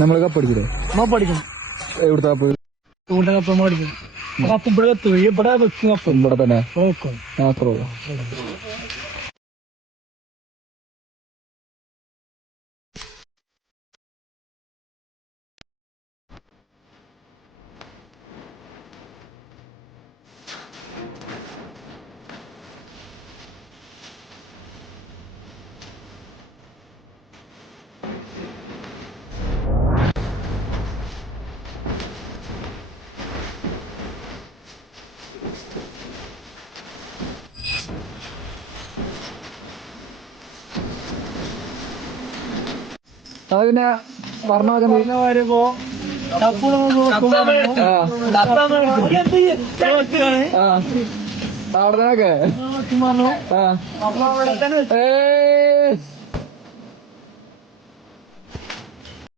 നമ്മള് കപ്പടിക്കില്ലേ? പഠിക്കണം എവിടുത്തെ കപ്പ്? കപ്പം പഠിക്കും കപ്പം ഇവിടെ എത്തും ഇവിടെ വെക്കും കപ്പം ഇവിടെ തന്നെ വെക്കും മാത്രമേ ഉള്ളൂ. അത് പിന്നെ പറഞ്ഞ വരുമ്പോ അവിടെ